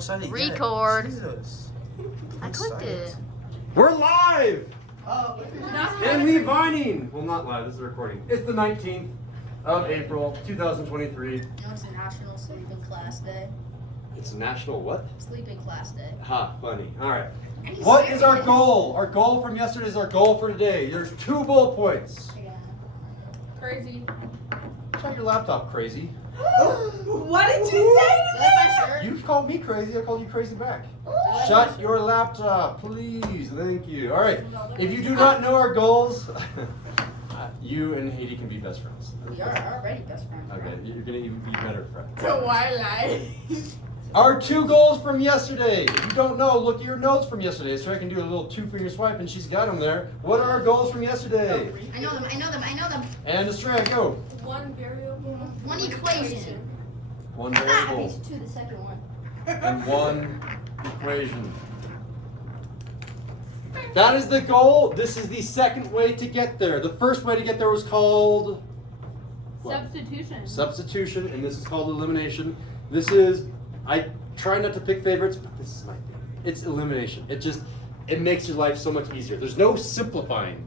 excited. Record. Jesus. I clicked it. We're live! Oh, And we vining! Well, not live, this is a recording. It's the 19th of April, 2023. You know it's a National Sleeping Class Day. It's National what? Sleeping Class Day. Ha, funny. Alright. What is our goal? Our goal from yesterday is our goal for today. There's 2 bullet points. Yeah. Crazy. Shut your laptop, crazy. What did you say to Do I have my shirt? You called me crazy, I called you crazy back. Do I have Shut my your laptop, please. Thank you. Alright. If you do not know our goals, you and Haiti can be best friends. shirt? We are already best friends. Okay, you're gonna even be better friends. So why lie? Our 2 goals from yesterday. If you don't know, look at your notes from yesterday. So I can do a little 2-finger swipe, and she's got them there. What are our goals from yesterday? I know them, I know them, I know them. And Estrella, go. One variable. One equation. 1 Ah, variable these two, the second one. and 1 equation. That is the goal. This is the second way to get there. The first way to get there was called what? Substitution. Substitution, and this is called elimination. This is, I try not to pick favorites, but this is my favorite. It's elimination. It makes your life so much easier. There's no simplifying.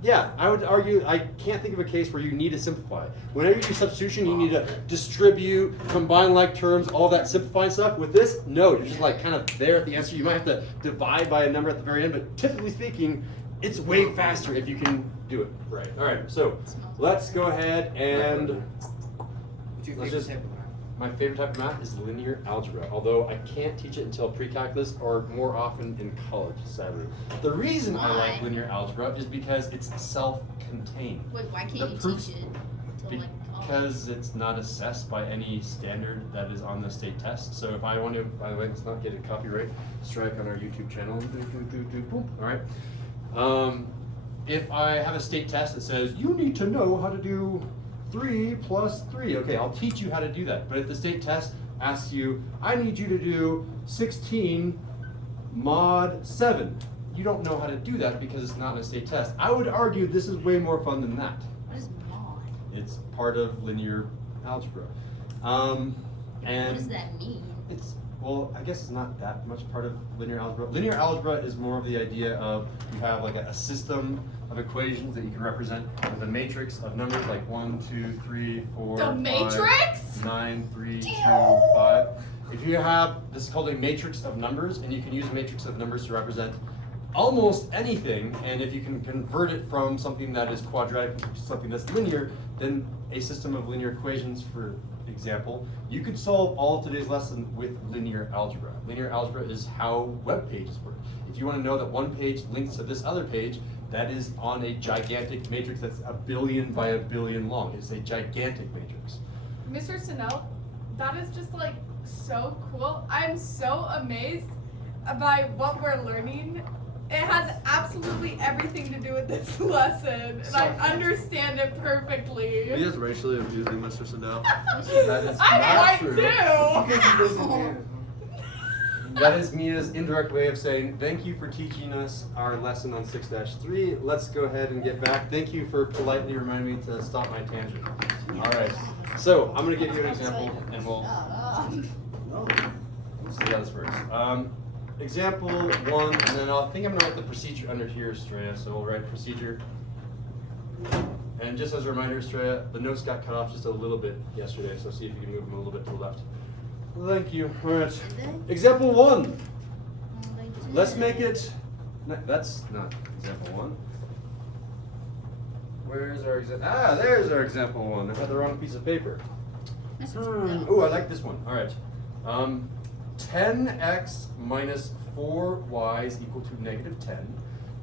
Yeah, I would argue, I can't think of a case where you need to simplify. Whenever you do substitution, you need to distribute, combine like terms, all that simplifying stuff. With this, no, you're just like kind of there at the answer. You might have to divide by a number at the very end, but typically speaking, it's way faster if you can do it right. All right, so let's go ahead and let's just. My favorite type of math is linear algebra, although I can't teach it until pre-calculus or more often in college, sadly. The reason I like linear algebra is because it's self-contained. Wait, why can't you proofs- teach it until like college? Because it's not assessed by any standard that is on the state test. So if I want to, by the way, let's not get a copyright strike on our YouTube channel. Boom. All right. If I have a state test that says you need to know how to do 3 plus 3. Okay, I'll teach you how to do that. But if the state test asks you, I need you to do 16 mod 7. You don't know how to do that because it's not in a state test. I would argue this is way more fun than that. What is mod? It's part of linear algebra. What And does that mean? it's, well, I guess it's not that much part of linear algebra. Linear algebra is more of the idea of you have like a system of equations that you can represent with a matrix of numbers like 1, 2, 3, 4, The 5, matrix? 9, 3, 2, 5. If you have, this is called a matrix of numbers, and you can use a matrix of numbers to represent almost anything, and if you can convert it from something that is quadratic to something that's linear, then a system of linear equations, for example, you could solve all of today's lesson with linear algebra. Linear algebra is how web pages work. If you want to know that one page links to this other page, that is on a gigantic matrix that's 1 billion by 1 billion long. It's a gigantic matrix. Mr. Sennell, that is just like so cool. I'm so amazed by what we're learning. It has absolutely everything to do with this lesson, and I understand it perfectly. He is racially abusing Mr. Sandell. That is I not might true. too. That is Mia's indirect way of saying thank you for teaching us our lesson on 6-3. Let's go ahead and get back. Thank you for politely reminding me to stop my tangent. All right. So I'm going to give you an example, and we'll see how this works. Example 1, and then I think I'm going to write the procedure under here, Estrella. So we'll write procedure. And just as a reminder, Estrella, the notes got cut off just a little bit yesterday, so see if you can move them a little bit to the left. Thank you. All right. Example 1. Let's make it. That's not example 1. Where's our example? Ah, there's our example 1. I had the wrong piece of paper. Oh, I like this one. All right. 10x minus 4y is equal to negative 10,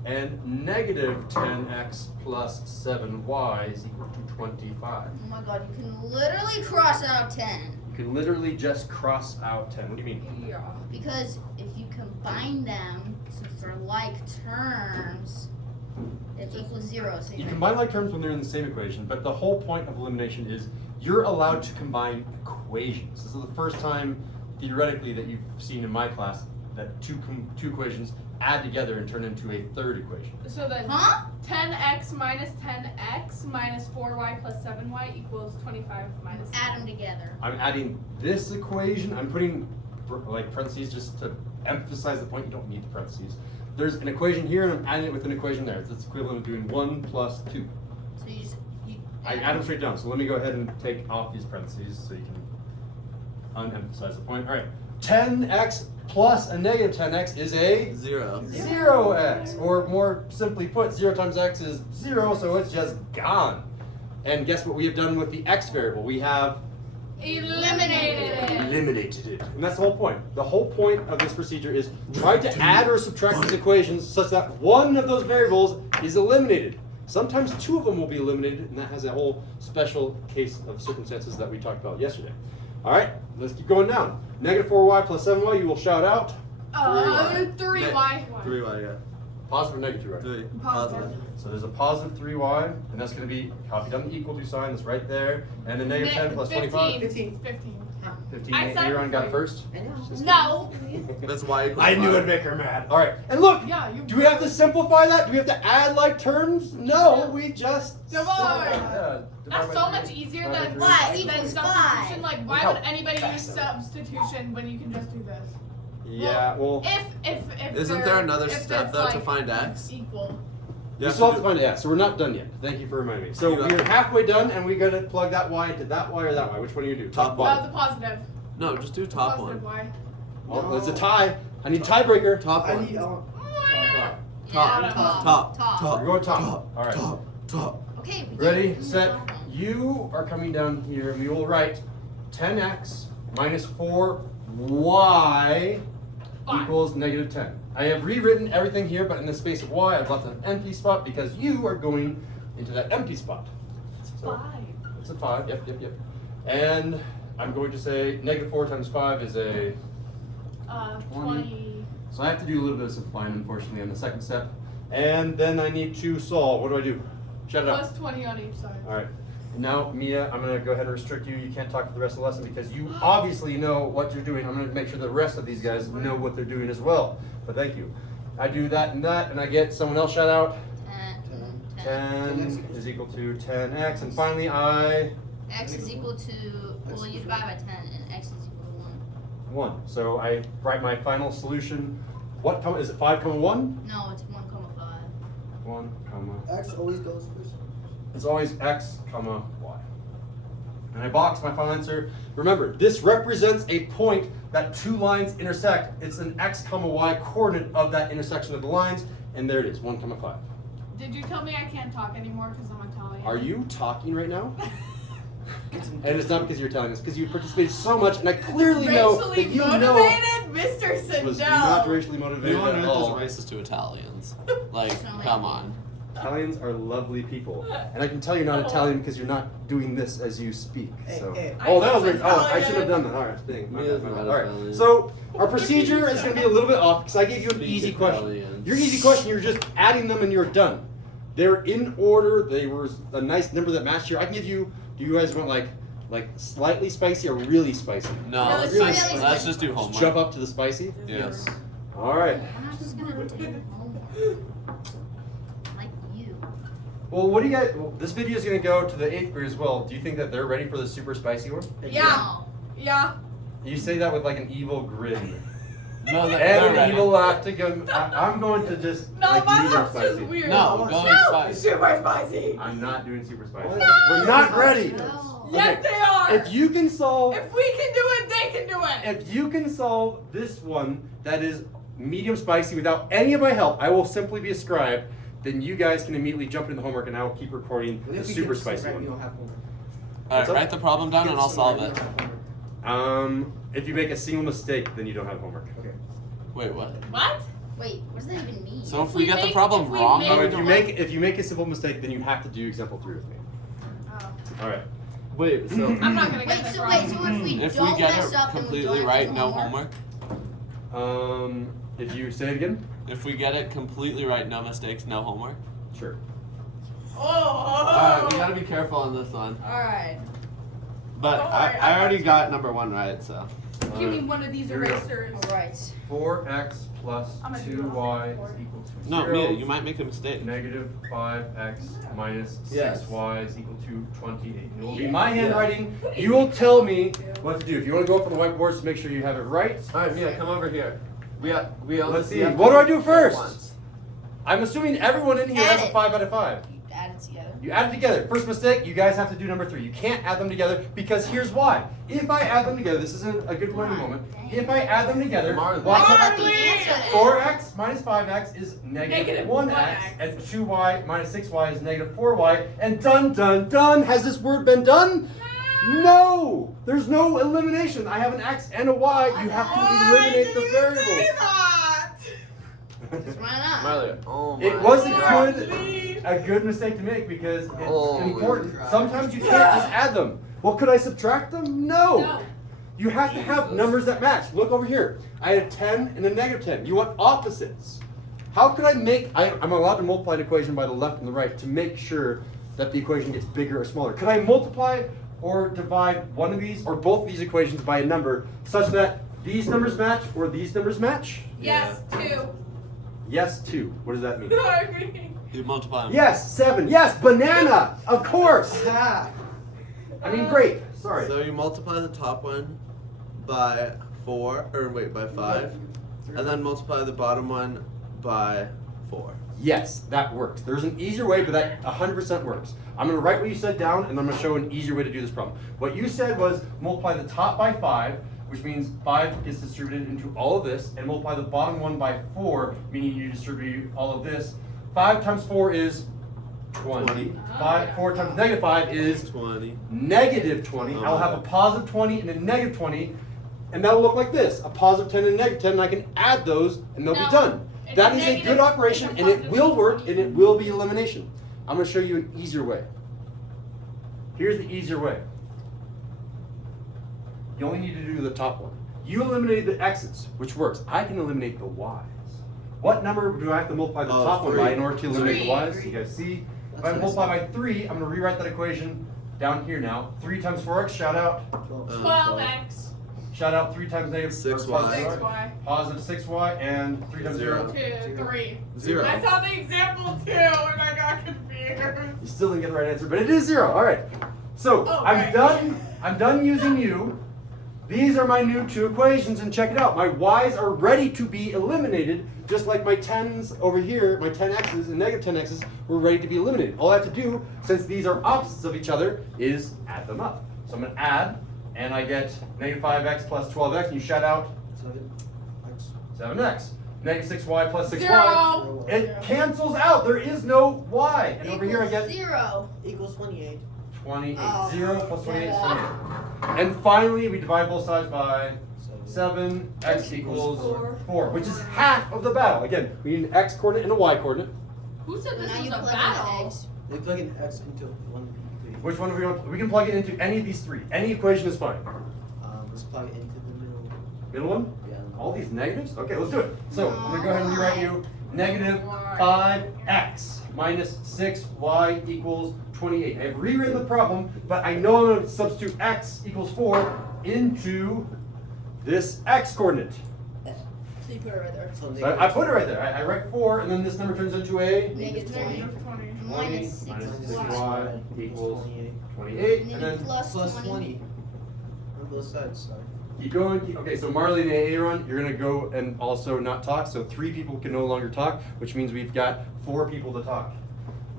and negative 10x plus 7y is equal to 25. Oh my god, you can literally cross out 10. You can literally just cross out 10. What do you mean? Yeah. Because if you combine them, since they're like terms, it equals 0. So You combine like terms when they're in the same equation, but the whole point of elimination is you're allowed to combine equations. This is the first time, theoretically, that you've seen in my class that two equations add together and turn into a third equation. So then Huh? 10x minus 10x minus 4y plus 7y equals 25 minus Add them together. I'm adding this equation. I'm putting like parentheses just to emphasize the point. You don't need the parentheses. There's an equation here, and I'm adding it with an equation there. It's equivalent of doing 1 plus 2. So you just I add them straight down. So let me go ahead and take off these parentheses so you can unemphasize the point. All right, 10x plus a negative 10x is a 0. 0x, or more simply put, 0 times x is 0, so it's just gone. And guess what we have done with the x variable? We have eliminated it. eliminated it. And that's the whole point. The whole point of this procedure is try to add or subtract these equations such that one of those variables is eliminated. Sometimes 2 of them will be eliminated, and that has a whole special case of circumstances that we talked about yesterday. All right, let's keep going down. Negative 4y plus 7y, you will shout out. 3y. 3y, yeah. Positive or negative 3y? 3. Positive. Positive. So there's a positive 3y, and that's going to be copied on the equal to sign that's right there. And then negative 10 plus 25. 15. 15. I said Aaron got it before. first. No. That's y equals I knew 5. it'd make her mad. All right, and look, Yeah, you. do we have to simplify that? Do we have to add like terms? No, we just Divide. Yeah, That's divide so by much 3. easier Divide by than 3. Y than equals substitution. 5. Like, Look why how would anybody fast use that was. substitution when you can just do this? Yeah, well, If Isn't they're- there another if step there's, though to like, find x? Equal. we still have to find it. Yeah, so we're not done yet. Thank you for reminding me. So You got we're it. halfway done, and we're gonna plug that y into that y or that y. Which one do you do? Top That one. was a positive. No, just do top Positive one. Y. Well, it's a tie. I need tiebreaker. Top I one. need Top. Yeah, Top. Top. Top. We're going top. All right. Top. Top. Okay. we Ready, did set. top one. You are coming down here, and we will write 10x minus 4y Fine. equals negative 10. I have rewritten everything here, but in the space of y, I've left an empty spot because you are going into that empty spot. So, 5. it's a 5, yep. And I'm going to say negative 4 times 5 is a... 20. So I have to do a little bit of simplifying, unfortunately, on the second step. And then I need to solve. What do I do? Shut it up. Plus 20 on each side. All right. And now, Mia, I'm going to go ahead and restrict you. You can't talk for the rest of the lesson because you obviously know what you're doing. I'm going to make sure the rest of these guys know what they're doing as well. But thank you. I do that, and I get someone else shout out. 10 is equal to 10x. And finally, X is equal to, well, you divide by 10, and X is equal to 1. 1. So I write my final solution. What comma is it? 5 comma 1? No, it's 1, 5. 1 comma. X always goes first. It's always x comma y. And I box my final answer. Remember, this represents a point that 2 lines intersect. It's an x comma y coordinate of that intersection of the lines, and there it is, 1 comma 5. Did you tell me I can't talk anymore because I'm Italian? Are you talking right now? And it's not because you're Italian, it's because you participated so much, and I clearly know that Racially you know motivated, Mr. this was not Sindel. racially motivated Who on at earth all. is racist to Italians? Like, So, like- come on. Italians are lovely people, and I can tell you're not Italian because you're not doing this as you speak. So. Hey, Oh, that was I'm weird. Oh, I should have Italian. done that. All right, dang. My Mia's bad, my not bad. All right. Italian. So our procedure is going to be a little bit off because I gave you an Speak easy question. Italian. Your easy question, you're just adding them and you're done. They're in order. They were a nice number that matched here. I can give you. Do you guys want like slightly spicy or really spicy? No, Really let's spicy. just, Really let's spicy. just do Just homework. jump up to the spicy. Yes. All right. I'm not just gonna do homework. Like you. Well, what do you guys? Well, this video is going to go to the 8th grade as well. Do you think that they're ready for the super spicy one? Yeah. No. Yeah. You say that with like an evil grin. No, they're And an ready. evil laugh to go. I'm going to just No, like my medium mouth's just spicy. weird. No, No, go No, spice. super spicy. I'm not doing super spicy. No. We're not ready. No. Yes, Okay. they are. If you can solve, If we can do it, they can do it. if you can solve this one that is medium spicy without any of my help, I will simply be a scribe. Then you guys can immediately jump into the homework, and I will keep recording What the if we super get this spicy right, we one. don't have homework? What's Alright, up? write the problem down and I'll solve it. If you make a single mistake, then you don't have homework. Okay. Wait, what? What? Wait, what does that even mean? So if If we we get the make- problem if we wrong, make- Oh, then if you make a simple mistake, then you have to do example 3 with me. Oh. All right. wait, so I'm not gonna get Wait, this so wrong. wait, so if we if don't we get mess it up, then we completely don't right, have no homework? homework? If you say it again. If we get it completely right, no mistakes, no homework? Sure. Alright, we Oh. gotta be careful on this one. Alright. But Don't worry, I I already got got number 1 right, so. Give me one of these here we go. erasers. Alright. 4x plus I'm gonna do 2y nothing. is equal to No, 0. Mia, you might make a mistake. Negative 5x minus Yes. 6y is equal to 28. It will be my handwriting. You will tell me what to do. If you want to go up on the whiteboard, to make sure you have it right. All right, Mia, come over here. Let's see. What do I do first? I'm assuming everyone in here Add has a it. 5 out of 5. You add it together. You add it together. First mistake, you guys have to do number 3. You can't add them together because here's why. If I add them together, this isn't a good learning moment. If I add them together, Marley. watch Why that. is that the answer then? 4x minus 5x is negative Negative 1x, 1x. and 2y minus 6y is negative 4y. And dun dun dun, has this word been done? No! There's no elimination. I have an x and a y. You have to eliminate the variables. Just why not? Marley, oh my It was God. a good mistake to make because it's Holy important. crap. Sometimes you can't just add them. Well, could I subtract them? No. No. You have to have numbers that match. Look over here. I had a 10 and a negative 10. You want opposites. How could I make, I'm allowed to multiply an equation by the left and the right to make sure that the equation gets bigger or smaller. Could I multiply or divide one of these or both of these equations by a number such that these numbers match or these numbers match? Yes, 2. Yes, 2. What does that mean? I mean, You multiply them. Yes, 7. Yes, banana. Of course. I mean, grape. Sorry. So you multiply the top one by 5, and then multiply the bottom one by 4. Yes, that works. There's an easier way, but that 100% works. I'm going to write what you said down, and I'm going to show an easier way to do this problem. What you said was multiply the top by 5, which means 5 gets distributed into all of this, and multiply the bottom one by 4, meaning you distribute all of this. 5 times 4 is 20. 4 times negative 5 is 20. negative 20. I'll have a positive 20 and a negative 20, and that'll look like this. A positive 10 and a negative 10, and I can add those, and they'll be No. done. It's That is a negative. good operation, It's a and it positive will work, 20. and it will be elimination. I'm going to show you an easier way. Here's the easier way. You only need to do the top one. You eliminated the x's, which works. I can eliminate the y's. What number do I have to multiply the top one by in order to eliminate the 3. y's? You guys see? If I multiply by 3, I'm going to rewrite that equation down here now. 3 times 4x, shout out. 12x. Shout out 3 times negative 6y. 6y. Positive 6y, and 3 times 0. 2, 3. 0. I saw the example too, and I got confused. You still didn't get the right answer, but it is 0. All right. So Oh, I'm right. done. I'm done using you. These are my new 2 equations, and check it out. My y's are ready to be eliminated, just like my 10s over here, my 10x's and negative 10x's were ready to be eliminated. All I have to do, since these are opposites of each other, is add them up. So I'm going to add, and I get negative 5x plus 12x, and you shout out 7x. Negative 6y plus 6y. 0. It cancels out. There is no y. And over here I get 0. Equals 28. 28. Oh. 0 plus 28 is Yeah. 28. And finally, we divide both sides by 7. X equals 4, which is half of the battle. Again, we need an x coordinate and a y coordinate. Who said So this now was you a plug in the battle? eggs. They plug an x into one equation. Which one do we want? We can plug it into any of these 3. Any equation is fine. Let's plug it into the middle. Middle one? Yeah. All these negatives? Okay, let's do it. So I'm going to go ahead and rewrite you negative 5x minus 6y equals 28. I've rewritten the problem, but I know I'm going to substitute x equals 4 into this x coordinate. So you put it right there. So So I put it right there. I write 4, and then this number turns into a Negative 20. Negative 20. Minus 20 minus 6y. 6y equals 28. 28. And And then then plus Plus 20. 20. On both sides, sorry. keep going. Okay, so Marley and Aaron, you're going to go and also not talk. So 3 people can no longer talk, which means we've got 4 people to talk.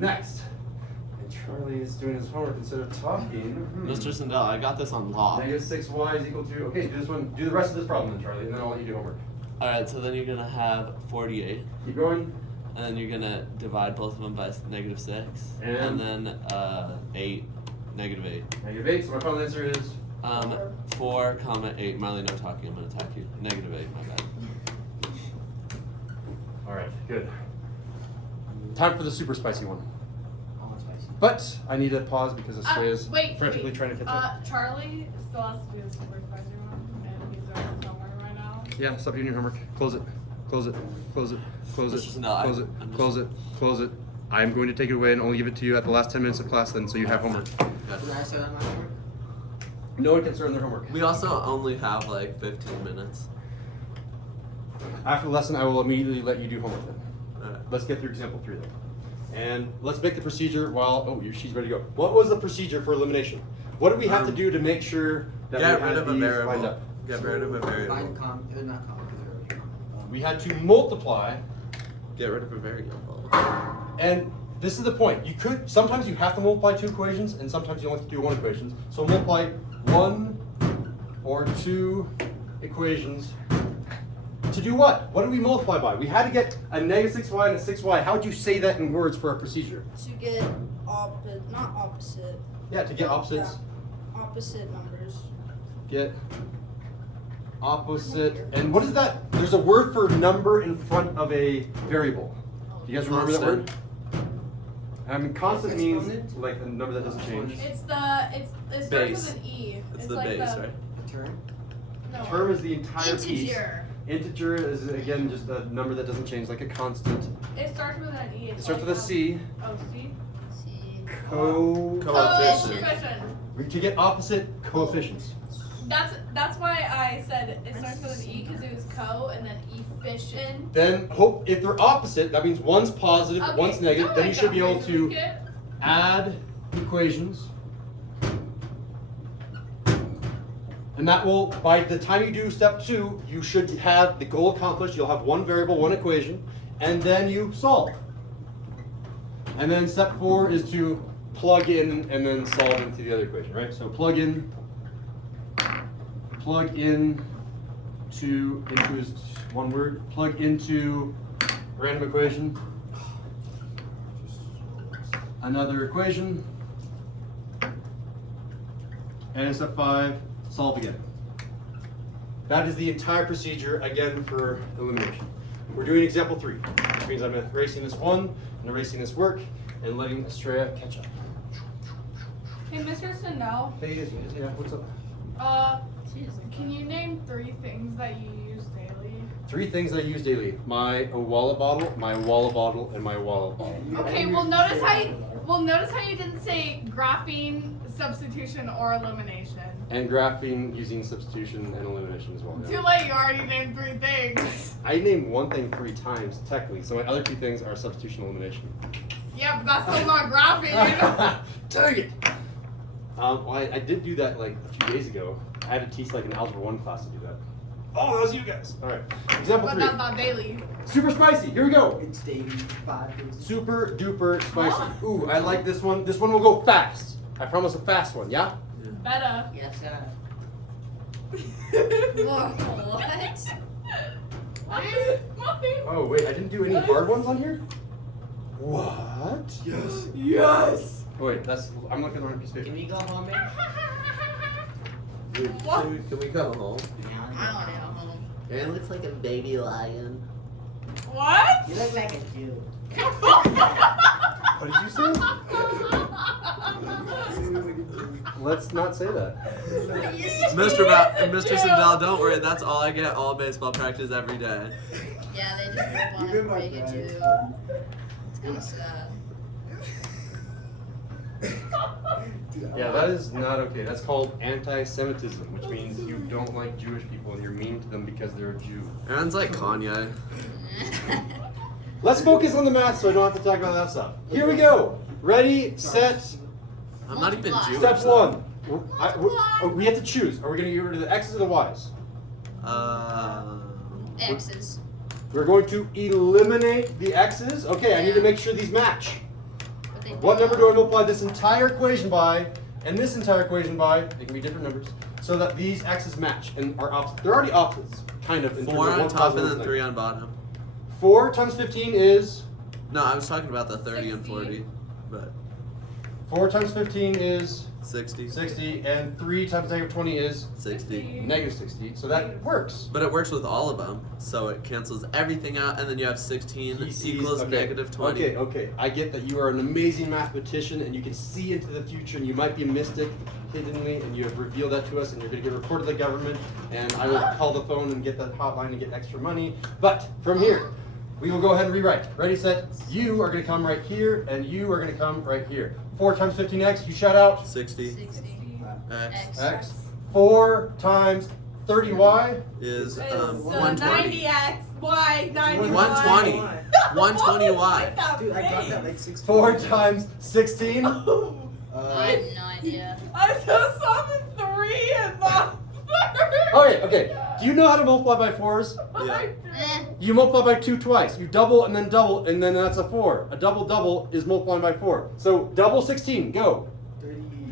Next. And Charlie is doing his homework instead of talking. Mr. Sandell, I got this on log. Negative 6y is equal to, okay, do this one, do the rest of this problem then, Charlie, and then I'll let you do homework. Alright, so then you're gonna have 48, Keep going. and then you're gonna divide both of them by negative 6, And? then 8, negative 8. Negative 8, so my final answer is 4, comma 8. Marley, no talking. I'm gonna attack you. Negative 8. My bad. alright, good. Time for the super spicy one. Oh, it's spicy. But I need to pause because Australia is Wait, frantically wait. trying to catch up. Charlie still has to do the super spicy one, and he's doing somewhere right now. Yeah, stop doing your homework. Close it. Close it. Close it. Close it. This is not- Close it. I'm just- Close it. Close it. I'm going to take it away and only give it to you at the last 10 minutes of class then, so you have homework. Good. Did I say that my homework? No one can start on their homework. We also only have like 15 minutes. After the lesson, I will immediately let you do homework then. Alright. Let's get through example 3 then. And let's make the procedure while, she's ready to go. What was the procedure for elimination? What do we have to do to make sure that Get we rid had of a these variable. lined up? Get rid of a variable. Find not common. We had to multiply, Get rid of a variable. and this is the point. Sometimes you have to multiply 2 equations, and sometimes you only have to do 1 equation. So multiply 1 or 2 equations to do what? What did we multiply by? We had to get a -6y and a 6y. How would you say that in words for a procedure? To get not opposite, Yeah, to get opposites. opposite numbers. Get opposite. And what is that? There's a word for number in front of a variable. Do you guys remember that word? I mean, constant means Exponent? like a number that doesn't change. It starts Base. with an E. It's the like base, right? A term? No. Term is the entire piece. Integer. Integer is again just a number that doesn't change, like a constant. It starts with an E. It starts with a C. Oh, C. See. Coefficient. Coefficient. To get opposite coefficients. That's why I said it starts with an E because it was co and then efficient. Then if they're opposite, that means one's positive, Okay, one's negative. don't Then you make should be that able to weird, okay? add equations. And that will, by the time you do step 2, you should have the goal accomplished. You'll have 1 variable, 1 equation, and then you solve. And then step 4 is to plug in and then solve into the other equation, right? So plug in into is one word, plug into random equation, another equation, and in step 5, solve again. That is the entire procedure, again, for elimination. We're doing example 3, which means I'm erasing this 1 and erasing this work and letting Estrella catch up. Hey, Mr. Sindel. Hey, yeah, what's up? Can you name 3 things that you use daily? 3 things that I use daily: my Owala bottle, my Owala bottle, and my Owala bottle. Okay, well notice how you didn't say graphing, substitution, or elimination. And graphing using substitution and elimination as well. Too late, you already named 3 things. I named one thing 3 times, technically, so my other 2 things are substitution and elimination. Yeah, but that's still not graphing. Dang it! Well, I did do that like a few days ago. I had to teach like an Algebra 1 class to do that. Oh, that was you guys! Alright, example But 3. that's not daily. Super spicy, here we go! It's daily 5 days. Super duper spicy. Ooh, I like this one. This one will go fast. I promise a fast one, yeah? Better. Yes, sir. What? Oh, wait, I didn't do any hard ones on here? What? Yes. Yes. Oh, wait, I'm looking on a piece of paper. Can we go home, man? Can we come home? I don't know. Aaron looks like a baby lion. What? You look like a Jew. What did you say? Let's not say that. Mr. Sindel, don't worry. That's all I get all baseball practice every day. Yeah, they just rip on You're it my before you get friend. to. It's kind of sad. Yeah, that is not okay. That's called anti-Semitism, which means you don't like Jewish people and you're mean to them because they're a Jew. Aaron's like Kanye. Let's focus on the math so I don't have to talk about that stuff. Here we go. Ready, set, I'm not even Jewish. step though. 1. We have to choose. Are we going to get rid of the X's or the Y's? X's. We're going to eliminate the X's. Okay, I need to make sure these match. But they What number do I don't. multiply this entire equation by and this entire equation by? They can be different numbers. So that these X's match and are opposite. They're already opposites, kind of. In 4 terms of on one's top positive, and then one's 3 negative. on bottom. 4 times 15 is... No, I was talking about the 30 and 60. 40, but 4 times 15 is 60. 60, and 3 times negative 20 is 60. negative 60. So that works. But it works with all of them, so it cancels everything out, and then you have 16 equals okay. negative 20. Okay. I get that you are an amazing mathematician and you can see into the future and you might be a mystic hiddenly and you have revealed that to us and you're going to get reported to the government and I will call the phone and get that hotline and get extra money. But from here, we will go ahead and rewrite. Ready, set. You are going to come right here and you are going to come right here. 4 times 15x, you shout out. 60. 60. X. X. X. 4 times 30y. Is It's 120. 90x, y, 90 120. 120y. Dude, I got that like 6 4 times 16. I have no idea. I just saw the 3 and the Okay. Do you know how to multiply by 4s? Yeah. Eh. You multiply by 2 twice. You double, and then that's a 4. A double is multiplying by 4. So double 16, go.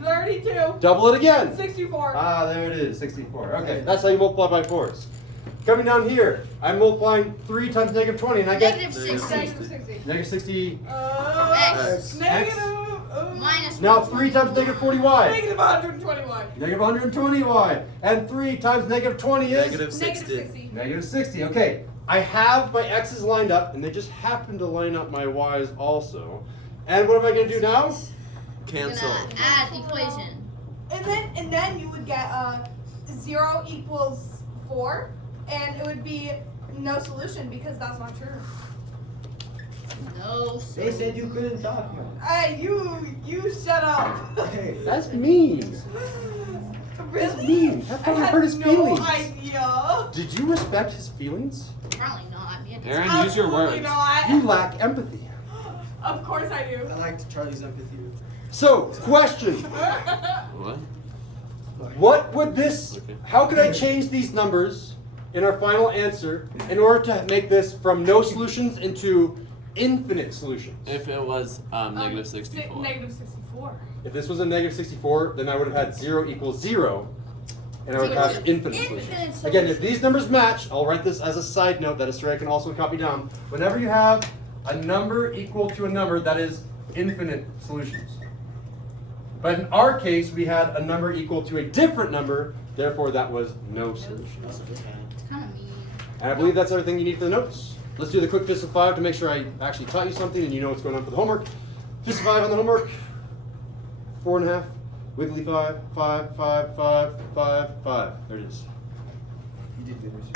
32. Double it again. 64. Ah, there it is, 64. Okay, that's how you multiply by 4s. Coming down here, I'm multiplying 3 times negative 20, and I get Negative Negative 60. Negative 60. negative 60. X. Negative. Minus Now 3 times negative 40y. Negative 121. Negative 120y. And 3 times negative 20 is? Negative 60. Negative 60. Negative 60. Okay, I have my x's lined up, and they just happen to line up my y's also. And what am I going to do now? I'm Cancel. gonna add equation. And then you would get 0 equals 4, and it would be no solution because that's not true. No. They said you couldn't talk, man. Hey, you shut up. Hey. That's mean. That's Really? mean. How I come you had hurt his no feelings? idea. Did you respect his feelings? Probably not. Me and Aaron, use your Absolutely words. not. You lack empathy. Of course I do. I liked Charlie's empathy. So, question. What? What would this, Okay. how could I change these numbers in our final answer in order to make this from no solutions into infinite solutions? If it was negative 64. Negative 64. If this was a negative 64, then I would have had 0 equals 0, and I would have infinite solutions. Infinite Again, if these numbers match, I'll write this as a side note that Estrella can also copy down. Whenever you have a number equal to a number, that is infinite solutions. But in our case, we had a number equal to a different number, therefore that was no solution. It's kind of mean. And I believe that's everything you need for the notes. Let's do the quick fist of 5 to make sure I actually taught you something and you know what's going on for the homework. Fist of 5 on the homework. 4.5. Wiggly 5. 5, 5, 5, 5, 5. There it is. You did good research.